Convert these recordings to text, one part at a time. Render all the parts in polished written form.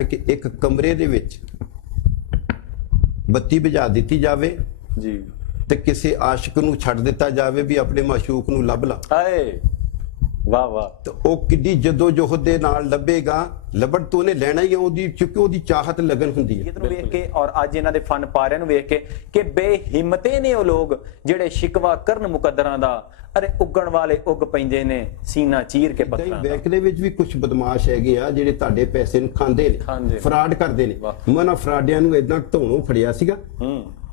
ਕਿ ਇੱਕ ਕਮਰੇ ਦੇ ਵਿੱਚ ਬੱਤੀ ਬੁਝਾ ਦਿੱਤੀ ਜਾਵੇ ਜੀ ਤੇ ਕਿਸੇ ਆਸ਼ਿਕ ਨੂੰ ਛੱਡ ਦਿੱਤਾ ਜਾਵੇ ਵੀ ਆਪਣੇ ਮਾਸ਼ੂਕ ਨੂੰ ਲੱਭ ਲਾ। ਹਾਏ ਵਾਹ ਵਾਹ। ਤੇ ਉਹ ਕਿੱਡੀ ਜਦੋ ਜੋਹਦ ਦੇ ਨਾਲ ਲੱਭੇਗਾ, ਲੱਭਣ ਤੋਂ ਉਹਨੇ ਲੈਣਾ ਹੀ ਉਹਦੀ, ਕਿਉਂਕਿ ਉਹਦੀ ਚਾਹਤ ਲਗਨ ਹੁੰਦੀ ਹੈ। ਇਹਨੂੰ ਵੇਖ ਕੇ ਔਰ ਅੱਜ ਇਹਨਾਂ ਦੇ ਫਨ ਪਾਰਿਆਂ ਨੂੰ ਵੇਖ ਕੇ ਕਿ ਬੇਹਿੰਮਤੇ ਨੇ ਉਹ ਲੋਕ ਜਿਹੜੇ ਸ਼ਿਕਵਾ ਕਰਨ ਮੁਕੱਦਰਾਂ ਦਾ। ਅਰੇ ਉੱਗਣ ਵਾਲੇ ਉੱਗ ਪੈਂਦੇ ਨੇ ਸੀਨਾ ਚੀਰ ਕੇ ਪੱਥਰਾਂ ਦਾ। ਬੈਂਕ ਦੇ ਵਿੱਚ ਵੀ ਕੁਝ ਬਦਮਾਸ਼ ਹੈਗੇ ਆ ਜਿਹੜੇ ਤੁਹਾਡੇ ਪੈਸੇ ਨੂੰ ਖਾਂਦੇ ਨੇ, ਫਰਾਡ ਕਰਦੇ ਨੇ। ਮੈਂ ਨਾ ਫਰਾਡਿਆਂ ਨੂੰ ਇਦਾਂ ਧੋਣੋਂ ਫੜਿਆ ਸੀਗਾ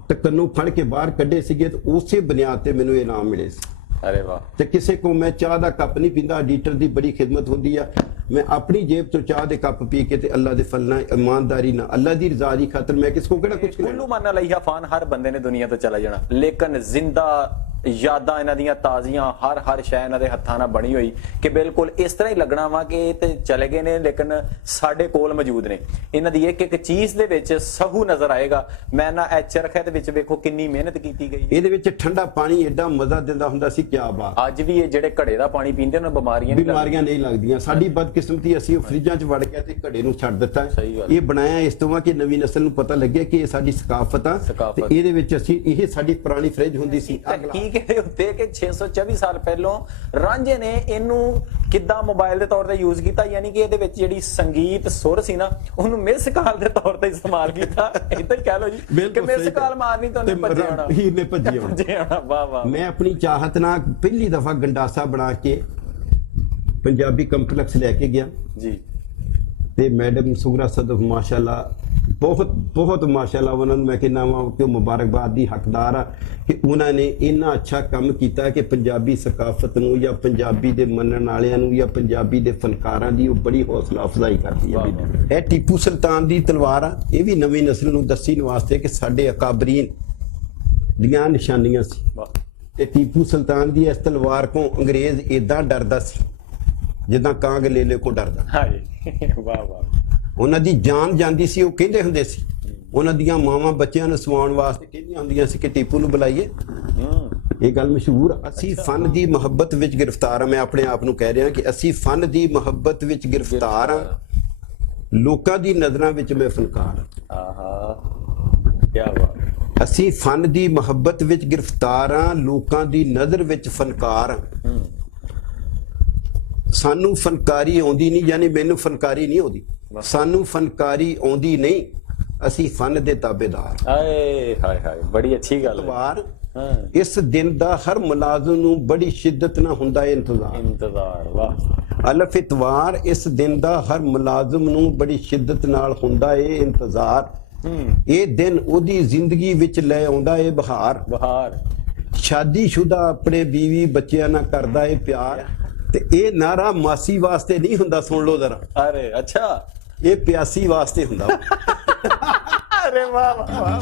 ਤੇ ਕੰਨੋਂ ਫੜ ਕੇ ਬਾਹਰ ਕੱਢੇ ਸੀਗੇ ਤੇ ਉਸੇ ਬੁਨਿਆਦ ਤੇ ਮੈਨੂੰ ਇਨਾਮ ਮਿਲੇ ਸੀ। ਅਰੇ ਵਾਹ। ਤੇ ਕਿਸੇ ਕੋ ਮੈਂ ਚਾਹ ਦਾ ਕੱਪ ਨਹੀਂ ਪੀਂਦਾ, ਆਡੀਟਰ ਦੀ ਬੜੀ ਖਿਦਮਤ ਹੁੰਦੀ ਆ। ਮੈਂ ਆਪਣੀ ਜੇਬ ਤੋਂ ਚਾਹ ਦੇ ਕੱਪ ਪੀ ਕੇ ਤੇ ਅੱਲਾ ਦੇ ਫਲਣਾ ਇਮਾਨਦਾਰੀ ਨਾਲ ਅੱਲਾ ਦੀ ਰਜ਼ਾ ਦੀ ਖਾਤਰ ਮੈਂ ਕਿਸ ਕੋ ਕਿਹੜਾ ਕੁਝ ਕੁੱਲੂ ਮਾਨਾ ਲਈਆ ਫਾਨ ਹਰ ਬੰਦੇ ਨੇ ਦੁਨੀਆ ਤੋਂ ਚਲਾ ਜਾਣਾ, ਲੇਕਿਨ ਜ਼ਿੰਦਾ ਯਾਦਾਂ ਇਹਨਾਂ ਦੀਆਂ ਤਾਜ਼ੀਆਂ ਹਰ ਸ਼ੈ ਇਹਨਾਂ ਦੇ ਹੱਥਾਂ ਨਾਲ ਬਣੀ ਹੋਈ ਕਿ ਬਿਲਕੁਲ ਇਸ ਤਰ੍ਹਾਂ ਹੀ ਲੱਗਣਾ ਵਾ ਕਿ ਇਹ ਤੇ ਚਲੇ ਗਏ ਨੇ ਲੇਕਿਨ ਸਾਡੇ ਕੋਲ ਮੌਜੂਦ ਨੇ। ਇਹਨਾਂ ਦੀ ਇੱਕ ਇੱਕ ਚੀਜ਼ ਦੇ ਵਿੱਚ ਸਹੂ ਨਜ਼ਰ ਆਏਗਾ। ਮੈਂ ਨਾ ਇਹ ਚਰਖੇ ਦੇ ਵਿੱਚ ਵੇਖੋ ਕਿੰਨੀ ਮਿਹਨਤ ਕੀਤੀ ਗਈ। ਇਹਦੇ ਵਿੱਚ ਠੰਡਾ ਪਾਣੀ ਐਡਾ ਮਜ਼ਾ ਦਿੰਦਾ ਹੁੰਦਾ ਸੀ, ਕਿਆ ਬਾਤ। ਅੱਜ ਵੀ ਇਹ ਜਿਹੜੇ ਘੜੇ ਦਾ ਪਾਣੀ ਪੀਂਦੇ ਉਹਨਾਂ ਬਿਮਾਰੀਆਂ ਨਹੀਂ ਲੱਗਦੀਆਂ। ਸਾਡੀ ਬਦਕਿਸਮਤੀ ਅਸੀਂ ਫਰਿੱਜਾਂ 'ਚ ਵੜ ਕੇ ਤੇ ਘੜੇ ਨੂੰ ਛੱਡ ਦਿੱਤਾ। ਇਹ ਬਣਾਇਆ ਇਸ ਤੋਂ ਕਿ ਨਵੀਂ ਨਸਲ ਨੂੰ ਪਤਾ ਲੱਗੇ ਕਿ ਇਹ ਸਾਡੀ ਸਕਾਫਤ ਆ ਤੇ ਇਹਦੇ ਵਿੱਚ ਅਸੀਂ ਇਹ ਸਾਡੀ ਪੁਰਾਣੀ ਫਰਿੱਜ ਹੁੰਦੀ ਸੀ। ਕੀ ਕਹਿੰਦੇ ਉੱਤੇ ਕਿ 624 ਸਾਲ ਪਹਿਲੋਂ ਰਾਂਝੇ ਨੇ ਇਹਨੂੰ ਕਿੱਦਾਂ ਮੋਬਾਈਲ ਦੇ ਤੌਰ ਤੇ ਯੂਜ਼ ਕੀਤਾ, ਯਾਨੀ ਕਿ ਇਹਦੇ ਵਿੱਚ ਜਿਹੜੀ ਸੰਗੀਤ ਸੁਰ ਸੀ ਨਾ ਉਹਨੂੰ ਮਿਸ ਕਾਲ ਦੇ ਤੌਰ ਤੇ ਇਸਤੇਮਾਲ ਕੀਤਾ। ਇਦਾਂ ਹੀ ਕਹਿ ਲਓ ਜੀ ਕਿ ਮਿਸ ਕਾਲ ਮਾਰਨੀ ਤਾਂ ਉਹਨੇ ਭੱਜੇ ਆਉਣਾ, ਹੀਰ ਨੇ ਭੱਜੇ ਆਉਣਾ। ਵਾਹ ਵਾਹ। ਮੈਂ ਆਪਣੀ ਚਾਹਤ ਨਾਲ ਪਹਿਲੀ ਦਫਾ ਗੰਡਾਸਾ ਬਣਾ ਕੇ ਪੰਜਾਬੀ ਕੰਪਲੈਕਸ ਲੈ ਕੇ ਗਿਆ ਜੀ ਤੇ ਮੈਡਮ ਸੁਗਰਾ ਸਦਫ ਮਾਸ਼ਾਅੱਲਾ ਬਹੁਤ ਮਾਸ਼ਾਅੱਲਾ ਉਹਨਾਂ ਨੂੰ ਮੈਂ ਕਹਿੰਦਾ ਵਾਂ ਕਿ ਉਹ ਮੁਬਾਰਕਬਾਦ ਦੀ ਹੱਕਦਾਰ ਆ ਕਿ ਉਹਨਾਂ ਨੇ ਇੰਨਾ ਅੱਛਾ ਕੰਮ ਕੀਤਾ ਕਿ ਪੰਜਾਬੀ ਸਕਾਫਤ ਨੂੰ ਜਾਂ ਪੰਜਾਬੀ ਦੇ ਮੰਨਣ ਵਾਲਿਆਂ ਨੂੰ ਜਾਂ ਪੰਜਾਬੀ ਦੇ ਫਨਕਾਰਾਂ ਦੀ ਉਹ ਬੜੀ ਹੌਸਲਾ ਅਫਜ਼ਾਈ ਕਰਦੀ ਹੈ। ਇਹ ਟੀਪੂ ਸੁਲਤਾਨ ਦੀ ਤਲਵਾਰ ਆ, ਇਹ ਵੀ ਨਵੀਂ ਨਸਲ ਨੂੰ ਦੱਸਣ ਵਾਸਤੇ ਕਿ ਸਾਡੇ ਅਕਾਬਰੀਨ ਦੀਆਂ ਨਿਸ਼ਾਨੀਆਂ ਸੀ। ਤੇ ਟੀਪੂ ਸੁਲਤਾਨ ਦੀ ਇਸ ਤਲਵਾਰ ਕੋਲ ਅੰਗਰੇਜ਼ ਇਦਾਂ ਡਰਦਾ ਸੀ ਜਿੱਦਾਂ ਕਾਂਗ ਲੇਲੇ ਕੋ ਡਰਦਾ। ਵਾਹ ਵਾਹ। ਉਹਨਾਂ ਦੀ ਜਾਨ ਜਾਂਦੀ ਸੀ। ਉਹ ਕਹਿੰਦੇ ਹੁੰਦੇ ਸੀ, ਉਹਨਾਂ ਦੀਆਂ ਮਾਵਾਂ ਬੱਚਿਆਂ ਨੂੰ ਸਵਾਉਣ ਵਾਸਤੇ ਕਹਿੰਦੀਆਂ ਹੁੰਦੀਆਂ ਸੀ ਕਿ ਟੀਪੂ ਨੂੰ ਬੁਲਾਈਏ। ਇਹ ਗੱਲ ਮਸ਼ਹੂਰ। ਅਸੀਂ ਫਨ ਦੀ ਮੁਹੱਬਤ ਵਿੱਚ ਗ੍ਰਿਫਤਾਰ ਆ। ਮੈਂ ਆਪਣੇ ਆਪ ਨੂੰ ਕਹਿ ਰਿਹਾ ਕਿ ਅਸੀਂ ਫਨ ਦੀ ਮੁਹੱਬਤ ਵਿੱਚ ਗ੍ਰਿਫਤਾਰ ਆ। ਲੋਕਾਂ ਦੀ ਨਜ਼ਰਾਂ ਵਿੱਚ ਮੈਂ ਫਨਕਾਰ ਆ। ਆਹਾ ਕੀ ਬਾਤ। ਅਸੀਂ ਫਨ ਦੀ ਮੁਹੱਬਤ ਵਿੱਚ ਗ੍ਰਿਫਤਾਰ ਆ, ਲੋਕਾਂ ਦੀ ਨਜ਼ਰ ਵਿੱਚ ਫਨਕਾਰ ਆ। ਸਾਨੂੰ ਫਨਕਾਰੀ ਆਉਂਦੀ ਨਹੀਂ, ਯਾਨੀ ਮੈਨੂੰ ਫਨਕਾਰੀ ਨਹੀਂ ਆਉਂਦੀ। ਸਾਨੂੰ ਫਨਕਾਰੀ ਆਉਂਦੀ ਨਹੀਂ, ਅਸੀਂ ਫਨ ਦੇ ਤਾਬੇਦਾਰ। ਹਾਏ ਹਾਏ ਹਾਏ, ਬੜੀ ਅੱਛੀ ਗੱਲ ਹੈ। ਇਸ ਦਿਨ ਦਾ ਹਰ ਮੁਲਾਜ਼ਮ ਨੂੰ ਬੜੀ ਸ਼ਿੱਦਤ ਨਾਲ ਹੁੰਦਾ ਹੈ ਇੰਤਜ਼ਾਰ। ਵਾਹ। ਅਲਫ ਇਤਵਾਰ, ਇਸ ਦਿਨ ਦਾ ਹਰ ਮੁਲਾਜ਼ਮ ਨੂੰ ਬੜੀ ਸ਼ਿੱਦਤ ਨਾਲ ਹੁੰਦਾ ਹੈ ਇੰਤਜ਼ਾਰ। ਇਹ ਦਿਨ ਉਹਦੀ ਜ਼ਿੰਦਗੀ ਵਿੱਚ ਲੈ ਆਉਂਦਾ ਹੈ ਬਹਾਰ। ਸ਼ਾਦੀशुदा ਆਪਣੇ ਬੀਵੀ ਬੱਚਿਆਂ ਨਾਲ ਕਰਦਾ ਹੈ ਪਿਆਰ। ਤੇ ਇਹ ਨਾਰਾ ਮਾਸੀ ਵਾਸਤੇ ਨਹੀਂ ਹੁੰਦਾ, ਸੁਣ ਲਓ ਜ਼ਰਾ। ਅਰੇ ਅੱਛਾ, ਇਹ ਪਿਆਸੀ ਵਾਸਤੇ ਹੁੰਦਾ। ਅਰੇ ਵਾਹ ਵਾਹ।